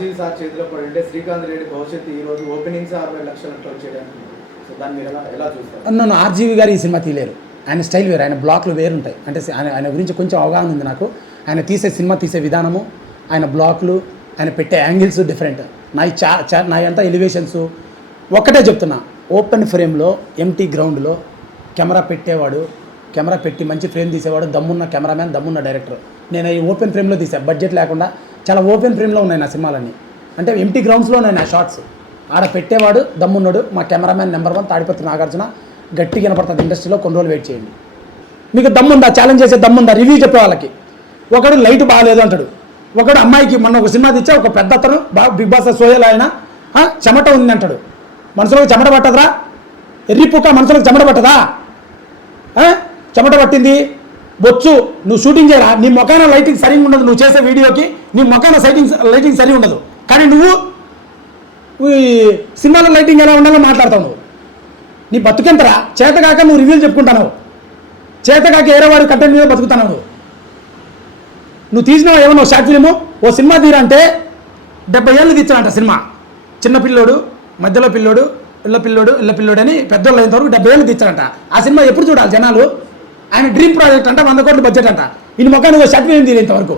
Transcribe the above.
RGV sir చేతిలో పడి ఉంటే శ్రీకాంత్ రెడ్డి భవిష్యత్తు ఈ రోజు ఓపెనింగ్స్ 60 లక్షలతో వచ్చేయడానికి, సో దాన్ని మీరు ఎలా చూస్తారు? నన్ను ఆర్జీవి గారు ఈ సినిమా తీయలేరు. ఆయన స్టైల్ వేరు, ఆయన బ్లాక్లు వేరుంటాయి. అంటే ఆయన గురించి కొంచెం అవగాహన ఉంది నాకు. ఆయన సినిమా తీసే విధానము, ఆయన బ్లాక్లు, ఆయన పెట్టే యాంగిల్స్ డిఫరెంట్. నా అంతా ఎలివేషన్స్ ఒక్కటే చెప్తున్నా, ఓపెన్ ఫ్రేమ్లో ఎంటీ గ్రౌండ్లో కెమెరా పెట్టేవాడు, కెమెరా పెట్టి మంచి ఫ్రేమ్ తీసేవాడు, దమ్మున్న కెమెరామ్యాన్, దమ్మున్న డైరెక్టర్. నేను ఈ ఓపెన్ ఫ్రేమ్లో తీసాను, బడ్జెట్ లేకుండా చాలా ఓపెన్ ఫ్రేమ్లో ఉన్నాయి నా సినిమాలన్నీ. అంటే ఎంటీ గ్రౌండ్స్లో ఉన్నాయి నా షార్ట్స్. ఆడ పెట్టేవాడు దమ్మున్నాడు, మా కెమెరామ్యాన్ నెంబర్ 1 తాడిపత్రి నాగార్జున. గట్టిగా వినపడుతుంది ఇండస్ట్రీలో, కొన్ని రోజులు వెయిట్ చేయండి. మీకు దమ్ముందా, ఛాలెంజ్ చేసే దమ్ముందా, రివ్యూ చెప్పే వాళ్ళకి. ఒకడు లైట్ బాగాలేదు అంటాడు, ఒకడు అమ్మాయికి మొన్న ఒక సినిమా తెచ్చా, ఒక పెద్ద అతను బిగ్ బాస్ సోయల్ ఆయన చెమట ఉంది అంటాడు. మనుషులకు చెమట పట్టదురా, ఎర్రిపుక్క మనసులకు చెమట పట్టదా? చెమట పట్టింది బొచ్చు, నువ్వు షూటింగ్ చేయరా, నీ మొఖాన లైటింగ్ సరిగా ఉండదు, నువ్వు చేసే వీడియోకి నీ మొఖాన లైటింగ్ సరిగా ఉండదు, కానీ నువ్వు సినిమాలో లైటింగ్ ఎలా ఉండాలో మాట్లాడతావు. నువ్వు నీ బతుకెంతరా, చేతకాక నువ్వు రివ్యూలు చెప్పుకుంటావు, చేతకాక ఏరేవాడు కంటెంట్ మీద బతుకుతున్నావు. నువ్వు తీసినావు ఏమన్నా షార్ట్ ఫిలిము, ఓ సినిమా తీరంటే 70 ఏళ్ళు తీర్చానంట సినిమా. చిన్న పిల్లోడు, మధ్యలో పిల్లోడు, ఇళ్ళ పిల్లోడు అని పెద్దోళ్ళు అయిన వరకు 70 ఏళ్ళు తీర్చారంట. ఆ సినిమా ఎప్పుడు చూడాలి జనాలు? ఆయన డ్రీమ్ ప్రాజెక్ట్ అంట, 100 కోట్ల బడ్జెట్ అంట. ఈ మొక్క నువ్వు షార్ట్ ఫిలిం తీరు ఇంతవరకు.